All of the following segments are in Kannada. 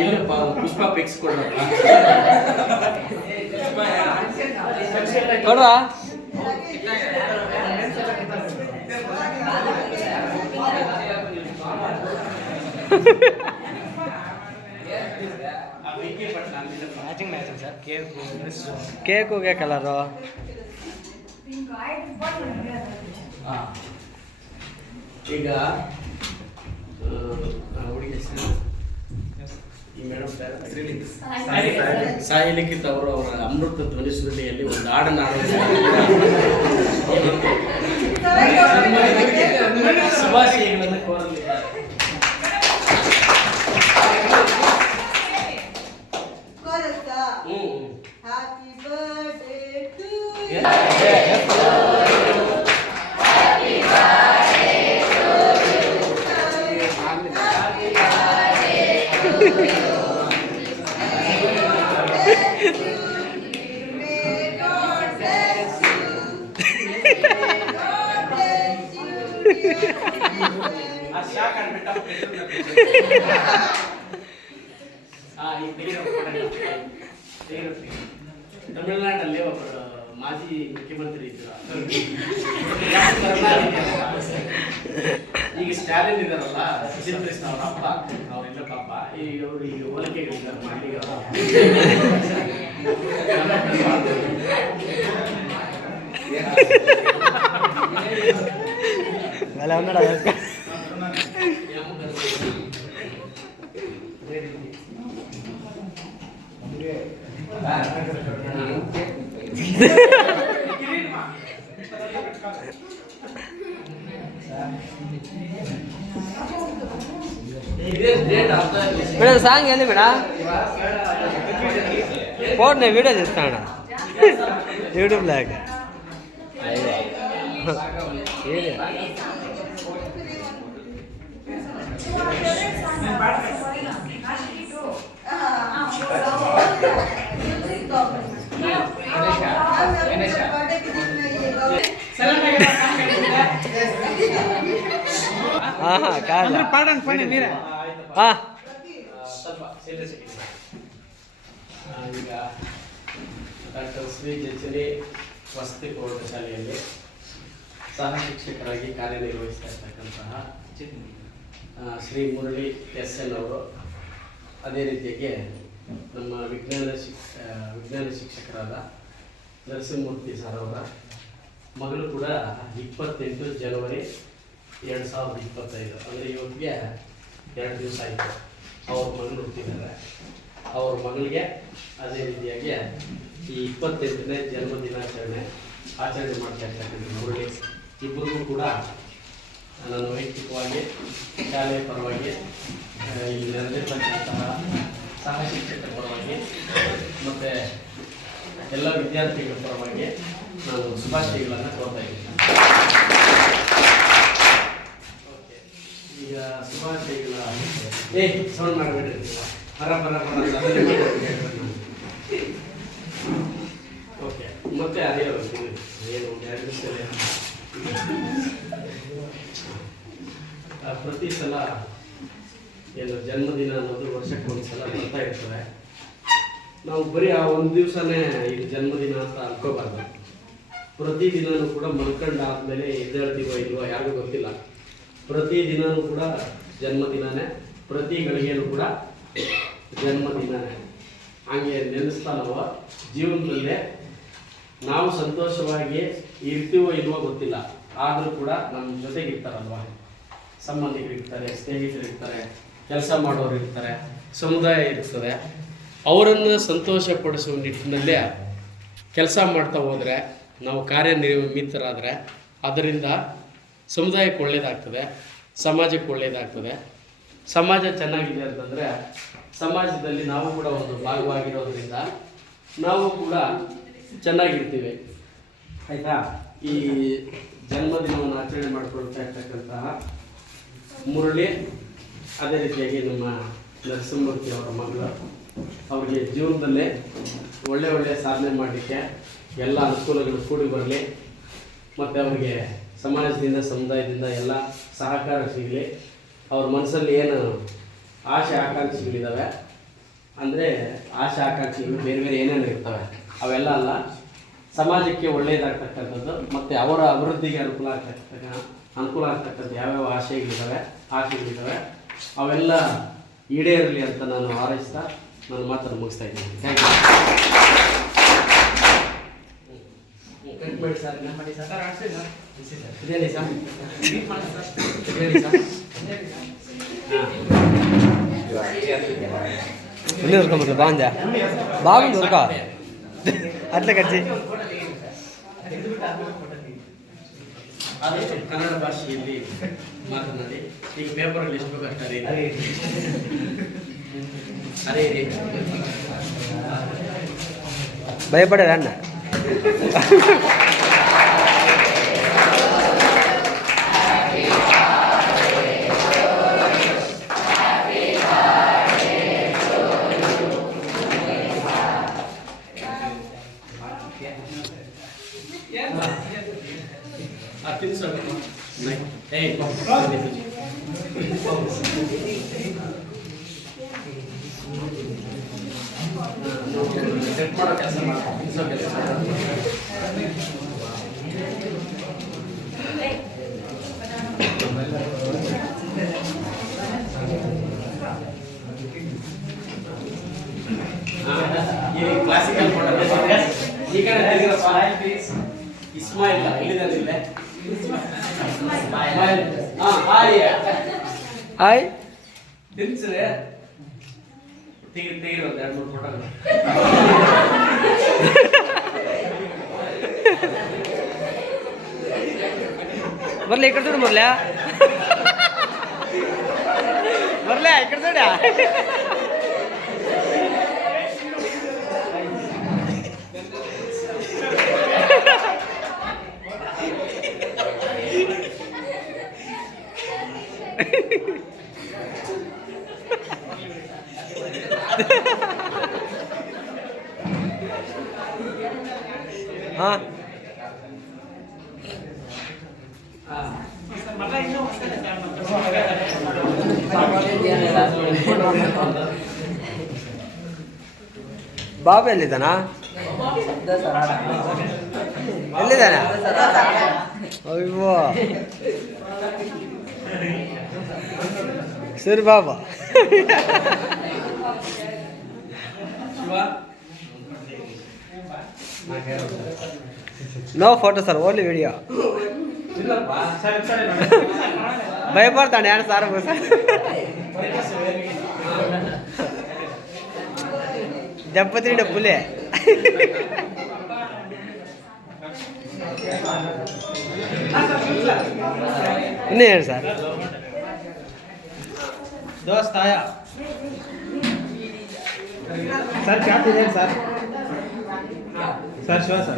ಇಲ್ಲಪ್ಪ ಪುಷ್ಪ ಪಿಕ್ಸ್ ಕೊಡ್ರ ಕೇಕು ಕಲರು ಈಗ ಹುಡುಗಿ ಈ ಮೇಡಮ್ ಸಾಯಿ ಲಿಖಿತ್ ಅವರು ಅವರ ಅಮೃತ ಧ್ವನಿ ಸುರುಳಿಯಲ್ಲಿ ಒಂದು ಹಾಡನ್ನು ಶುಭಾಶಯಗಳನ್ನು ಕೋರಲಿದ್ದಾರೆ. ತಮಿಳುನಾಡಲ್ಲಿ ಒಬ್ಬರು ಮಾಜಿ ಮುಖ್ಯಮಂತ್ರಿ ಇದ್ರು, ಈಗ ಸ್ಟಾಲಿನ್ ಇದಾರಲ್ಲ ಚಿತ್ರಿಸ್ನ ಅವ್ರ ಅಪ್ಪ ಅವರೆಲ್ಲ ಪಾಪ ಈಗ ಅವರು ಈಗ ಹೋಲಿಕೆಗಳಿದ್ದಾರೆ ಮಲ್ಲಿಗೆ మేడం సాంగ్ ఏంది మేడం పోటీ వీడియో చేస్తాను యూట్యూబ్ లాగా ಪಾಡಂಗ್ ಪನ್ನಿ ನೀರೇ ಈಗ ಡಾಕ್ಟರ್ ಶ್ರೀ ಜಚನೆ ವಸತಿ ಪ್ರೌಢಶಾಲೆಯಲ್ಲಿ ಸಹ ಶಿಕ್ಷಕರಾಗಿ ಕಾರ್ಯನಿರ್ವಹಿಸ್ತಾ ಇರ್ತಕ್ಕಂತಹ ಶ್ರೀ ಮುರಳಿ ಎಸ್.ಎನ್. ಅವರು, ಅದೇ ರೀತಿಯಾಗಿ ನಮ್ಮ ವಿಜ್ಞಾನ ಶಿಕ್ಷಕರಾದ ನರಸಿಂಹಮೂರ್ತಿ ಸರ್ ಅವರ ಮಗಳು ಕೂಡ 28 ಜನವರಿ 2025 ಅಂದರೆ ಇವತ್ತಿಗೆ 2 ದಿವಸ ಆಯಿತು ಅವ್ರ ಮಗಳು ಹುಟ್ಟಿದ್ದಾರೆ. ಅವ್ರ ಮಗಳಿಗೆ ಅದೇ ರೀತಿಯಾಗಿ ಈ 28ನೇ ಜನ್ಮದಿನಾಚರಣೆ ಆಚರಣೆ ಮಾಡ್ತಾ ಇರ್ತಕ್ಕಂಥ ಮುರಳಿ ಇಬ್ಬರಿಗೂ ಕೂಡ ನಾನು ವೈಯಕ್ತಿಕವಾಗಿ ಶಾಲೆಯ ಪರವಾಗಿ ಇಲ್ಲಿ ನೆರೆದಿರ್ತಕ್ಕಂತಹ ಸಹ ಶಿಕ್ಷಕರ ಪರವಾಗಿ ಮತ್ತು ಎಲ್ಲ ವಿದ್ಯಾರ್ಥಿಗಳ ಪರವಾಗಿ ನಾನು ಶುಭಾಶಯಗಳನ್ನು ಕೋರ್ತಾ ಇದ್ದೀನಿ. ಓಕೆ, ಈಗ ಶುಭಾಶಯಗಳ ಸೌಂಡ್ ಮಾಡಬೇಡ್ರಿ, ಪರ ಓಕೆ. ಮತ್ತೆ ಅದೇ ಏನು 2 ದಿವಸದಲ್ಲಿ ಪ್ರತಿ ಸಲ ಏನು ಜನ್ಮದಿನ ಅನ್ನೋದು ವರ್ಷಕ್ಕೆ ಒಂದು ಸಲ ಬರ್ತಾ ಇರ್ತದೆ. ನಾವು ಬರೀ ಆ ಒಂದು ದಿವಸನೇ ಇದು ಜನ್ಮದಿನ ಅಂತ ಅನ್ಕೋಬಾರ್ದು. ಪ್ರತಿದಿನವೂ ಕೂಡ ಮಲ್ಕೊಂಡು ಆದಮೇಲೆ ಎದ್ದೇಳ್ತೀವೋ ಇಲ್ವೋ ಯಾರಿಗೂ ಗೊತ್ತಿಲ್ಲ. ಪ್ರತಿದಿನವೂ ಕೂಡ ಜನ್ಮದಿನನೇ, ಪ್ರತಿ ಗಳಿಗೆಯೂ ಕೂಡ ಜನ್ಮದಿನನೇ. ಹಾಗೆ ನೆನೆಸ್ತಾ ನಾವು ಜೀವನದಲ್ಲೇ ನಾವು ಸಂತೋಷವಾಗಿ ಇರ್ತೀವೋ ಇಲ್ವೋ ಗೊತ್ತಿಲ್ಲ, ಆದರೂ ಕೂಡ ನಮ್ಮ ಜೊತೆಗಿರ್ತಾರಲ್ವ, ಸಂಬಂಧಿಕರಿರ್ತಾರೆ, ಸ್ನೇಹಿತರಿರ್ತಾರೆ, ಕೆಲಸ ಮಾಡೋರು ಇರ್ತಾರೆ, ಸಮುದಾಯ ಇರ್ತದೆ. ಅವರನ್ನು ಸಂತೋಷಪಡಿಸುವ ನಿಟ್ಟಿನಲ್ಲೇ ಕೆಲಸ ಮಾಡ್ತಾ ಹೋದರೆ, ನಾವು ಕಾರ್ಯನಿರ್ಮಿತರಾದರೆ ಅದರಿಂದ ಸಮುದಾಯಕ್ಕೆ ಒಳ್ಳೆಯದಾಗ್ತದೆ, ಸಮಾಜಕ್ಕೆ ಒಳ್ಳೆಯದಾಗ್ತದೆ. ಸಮಾಜ ಚೆನ್ನಾಗಿದೆ ಅಂತಂದರೆ ಸಮಾಜದಲ್ಲಿ ನಾವು ಕೂಡ ಒಂದು ಭಾಗವಾಗಿರೋದ್ರಿಂದ ನಾವು ಕೂಡ ಚೆನ್ನಾಗಿರ್ತೀವಿ. ಆಯಿತಾ? ಈ ಜನ್ಮದಿನವನ್ನು ಆಚರಣೆ ಮಾಡಿಕೊಳ್ತಾ ಇರ್ತಕ್ಕಂತಹ ಮುರಳಿ, ಅದೇ ರೀತಿಯಾಗಿ ನಮ್ಮ ನರಸಿಂಹಮೂರ್ತಿ ಅವರ ಮಗಳು, ಅವರಿಗೆ ಜೀವನದಲ್ಲೇ ಒಳ್ಳೆಯ ಸಾಧನೆ ಮಾಡಲಿಕ್ಕೆ ಎಲ್ಲ ಅನುಕೂಲಗಳು ಕೂಡಿ ಬರಲಿ ಮತ್ತು ಅವರಿಗೆ ಸಮಾಜದಿಂದ ಸಮುದಾಯದಿಂದ ಎಲ್ಲ ಸಹಕಾರ ಸಿಗಲಿ. ಅವ್ರ ಮನಸ್ಸಲ್ಲಿ ಏನು ಆಸೆ ಆಕಾಂಕ್ಷೆಗಳಿದ್ದಾವೆ ಅಂದರೆ ಆಸೆ ಆಕಾಂಕ್ಷೆಗಳು ಬೇರೆ ಬೇರೆ ಏನೇನು ಇರ್ತವೆ ಅವೆಲ್ಲ ಅಲ್ಲ, ಸಮಾಜಕ್ಕೆ ಒಳ್ಳೆಯದಾಗ್ತಕ್ಕಂಥದ್ದು ಮತ್ತು ಅವರ ಅಭಿವೃದ್ಧಿಗೆ ಅನುಕೂಲ ಆಗ್ತಕ್ಕಂಥ ಯಾವ್ಯಾವ ಆಸೆಗಳಿದ್ದಾವೆ ಅವೆಲ್ಲ ಈಡೇರಲಿ ಅಂತ ನಾನು ಹಾರೈಸ್ತಾ ನಾನು ಮಾತನ್ನು ಮುಗಿಸ್ತಾ ಇದ್ದೀನಿ. Thank you. ಬಾಂಜ ಬಾಗುಂದು ಅಟ್ಲೆ ಕಚ್ಚಿ ಆದಷ್ಟು ಕನ್ನಡ ಭಾಷೆಯಲ್ಲಿ ಮಾತನಾಡಿ. ಈಗ ಪೇಪರಲ್ಲಿ ಎಷ್ಟು ಬೇಕು ಅಷ್ಟೇ ಅದೇ ರೀ ಭಯಪಡ ಅಣ್ಣ. ಕ್ಲಾಸಿಕಲ್ ಈಗ ಇಸ್ಮಾಯಿಲ್ ಇಲ್ಲಿದೆ ಹಾಯ್ ತಿನ್ಸ್ರೆ ತೆಗಿರಿ ಒಂದು 2-3 ಫೋಟೋ. ಬರ್ಲಿ ಈ ಕಡೆ ನೋಡು ಬರ್ಲ್ಯಾ ಈ ಕಡೆ ನೋಡ್ಯಾ. ಹಾಂ ಬಾಬು ಎಲ್ಲಿದ್ದಾನ? ಎಲ್ಲಿದ್ದಾನೆ? ಅಯ್ಯೋ ಸರಿ ಬಾಬಾ. No photo sir, only video. ಭಯಪಡ್ತಾನೆ ಯಾರು ಸಾರ ದೆಪ್ಪತ್ರಿ ಡಬ್ಬುಲೆ. ಇನ್ನೇ ಹೇಳಿ ಸರ್. दोस्त आया सर, क्या चाहिए सर? सर शो सर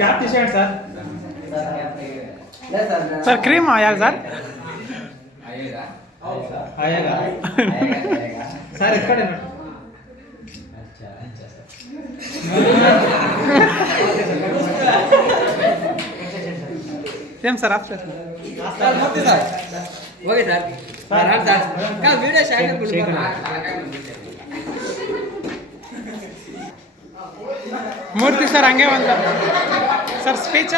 क्या T shirt sir? Sir cream आया सर? आएगा सर इकड़े सेम सर आप sir okay sir. Video share Murthy sir ಹಂಗೆ ಒಂದು ಸರ್ ಸ್ಪೀಚ್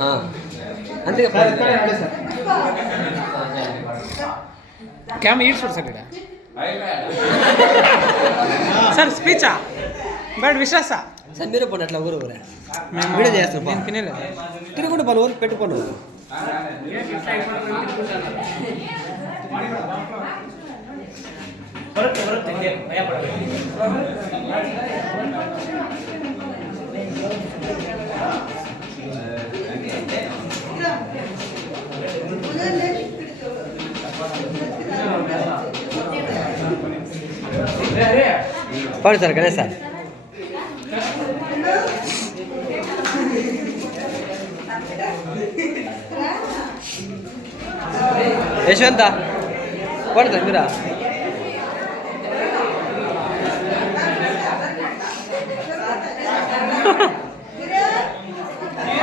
ಹಾಂ ಅಂದ್ರೆ ಕ್ಯಾಮ್ ಈಡ್ಸ್ಬಿಡು ಸರ್ ಗಿಡ ಸರ್ ಸ್ಪೀಚಾ బట్ విశ్వాస సార్ మీరు పోనీ అట్లా ఊరు ఊరే వీడియో చేస్తారు నేను తినేలేదు తినకుండా పలు ఊరు పెట్టుకోను. పడు సార్ గణేష్ సార్. యశ్వంత పడుతుంది మీరా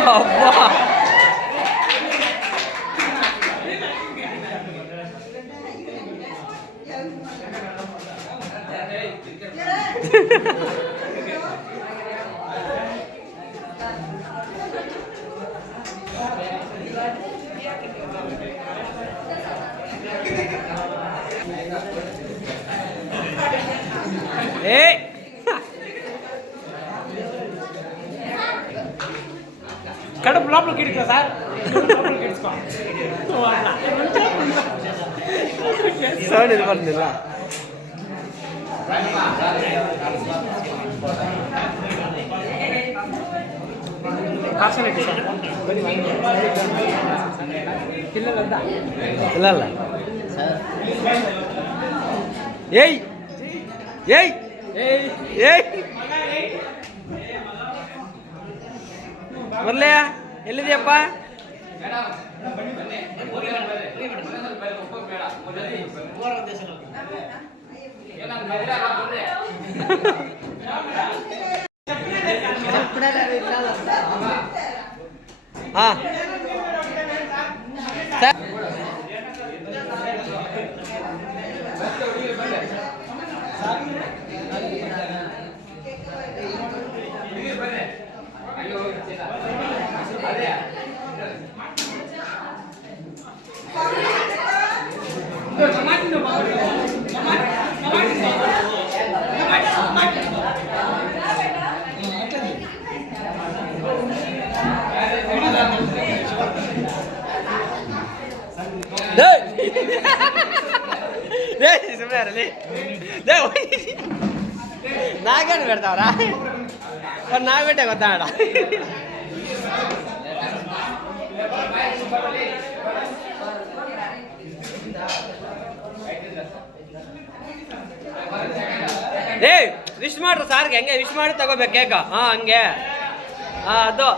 ಅಬ್ಬಾ ಏ కడుపు లోపలికి ఇడుకో సార్ లోపలికి ఇడుచుకో ಸೌಂಡ್ ಇದು ಬರ್ತಿಲ್ಲ కాసనెట్టి సార్ పిల్లలంతా ಇಲ್ಲ ಇಲ್ಲ ಏಯ್ ಏಯ್ ಏಯ್ ಬರ್ಲೆ ಎಲ್ಲಿದೆಯಪ್ಪ ಹಾ ಸುಮ್ಮನೆ ಇರಲಿ ನಾಗೇನು ಬಿಡ್ತಾವ್ರ ನಾವ್ ಬಿಟ್ಟೆ ಗೊತ್ತಾಡ ಏ ವಿಶ್ ಮಾಡ್ರು ಸಾರ್ಗೆ ಹೆಂಗೆ ವಿಶ್ ಮಾಡಿ ತಗೋಬೇಕು ಕೇಕ ಹಾ ಹಂಗೆ ಹಾ ಅದು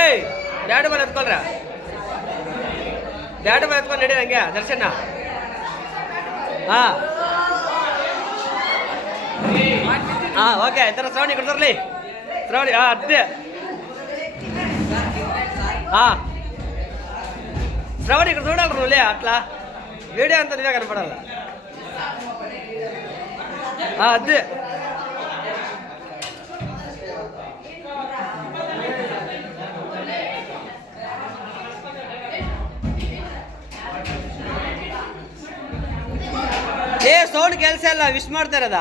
ಏಯ್ ಡ್ಯಾಡು ಬಲ್ ಎತ್ಕೊಳ್ರ ಡ್ಯಾಡು ಬಲ್ ಎತ್ಕೊಂಡು ನಡಿ ಹಂಗೆ ದರ್ಶನ ಹಾ ಹಾ ಓಕೆ ಈ ಥರ ಶ್ರವಣಿ ಕೊಡ್ತಾರಲಿ ಶ್ರವಣಿ ಹಾ ಅದೇ ಹಾ ಶ್ರವಣಿ ನೋಡಲ್ರು ಅಲ್ಲಿ ಅಟ್ಲಾ ವಿಡಿಯೋ ಅಂತ ನೀವೇ ಕನ್ಪಡಲ್ಲ ಹಾ ಅದೇ ಏ ಸೌಂಡ್ ಕೆಲಸ ಇಲ್ಲ ವಿಶ್ ಮಾಡ್ತಾ ಇರೋದ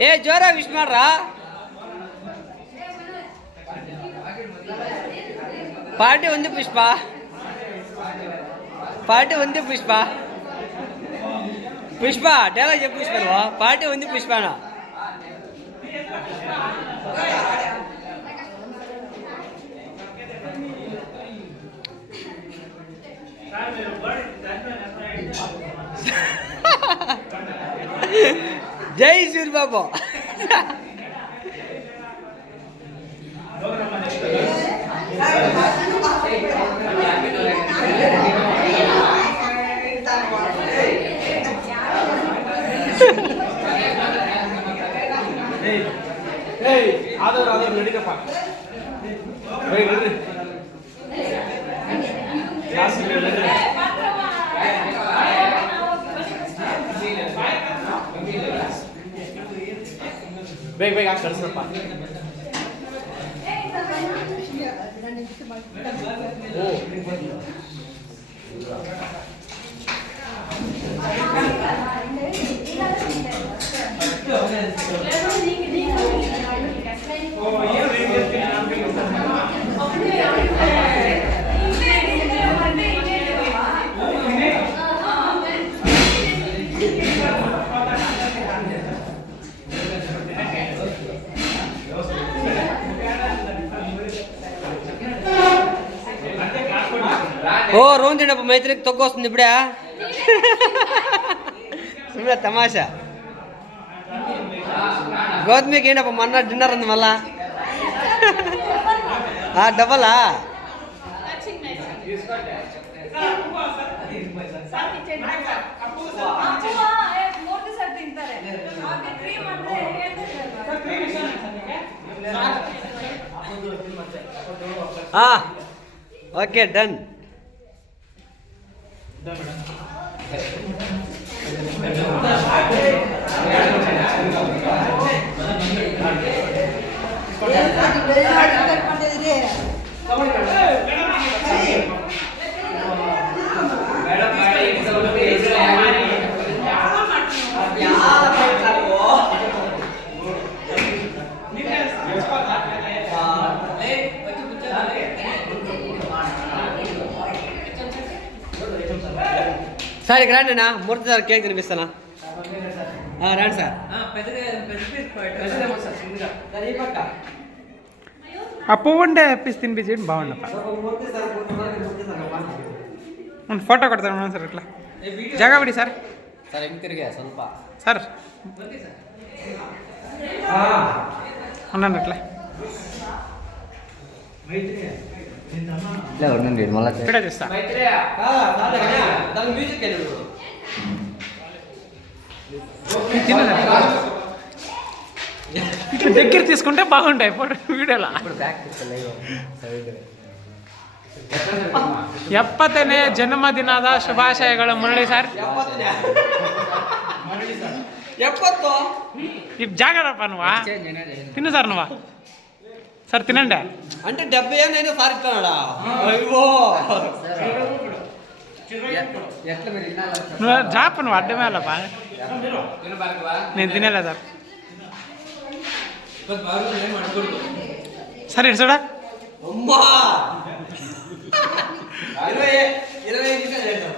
ಏ ಜೋರ ವಿಶ್ ಮಾಡ್ರ ಪಾರ್ಟಿ ಒಂದು ಪುಷ್ಪ ಪಾರ್ಟಿ ಒಂದು ಪುಷ್ಪ పుష్ప డైలాగ్ చెప్పు పుష్ప పార్టీ ఉంది పుష్పన జై సూర్యబాబు ಆದವ್ರು ನಡಿಕಪ್ಪ ಬೇಗ ಬೇಗ ಹಾಕಿ ಕಳಿಸ್ರಪ್ಪ. ఓ రోజు తినప్పుడు మైత్రికి తొక్కొస్తుంది ఇప్పుడే సుಮ್ಮನೆ తమాషా గౌతమికి ఏంటప్ప మొన్న డిన్నర్ ఉంది మళ్ళా డబలా ఓకే డన్ సార్ ఇక్కడ రండి మూర్తి సార్ కేక్ తినిపిస్తానా రండి సార్ ಆ ಪೂವಂಡೆ ಪೀಸ್ ತಿನ್ಬಿಟ್ಟು ಬಾಗುಂಡಪ್ಪ ಒಂದು ಫೋಟೋ ಕೊಡ್ತಾರೆ ನೋಡಿ ಸರ್ ಇಟ್లా ಜಾಗ ಬಿಡಿ ಸರ್ ಸರ್ ಹೆಂಗೆ ತಿರುಗಿ ಸ್ವಲ್ಪ ಸರ್ ఉన్నాను ఇట్లా ఇక్కడే చేస్తా దగ్గర తీసుకుంటే బాగుంటాయి ఫోటో వీడియోలో ಎಪ್ಪತ್ತನೇ ಜನ್ಮದಿನದ ಶುಭಾಶಯಗಳು ಮುರಳಿ ಸರ್ ఈ జాగ్రత్త నువ్వా తిను సార్ నువ్వా సార్ తినండి అంటే 70 నేను సార్ ఇస్తాడా అయ్యో నువ్వు జాప నువ్వు అడ్డమే అల్లపా నేను తినేలే సార్ సరే ఇటు చూడా అమ్మా 20 నిమిషాలు చేద్దాం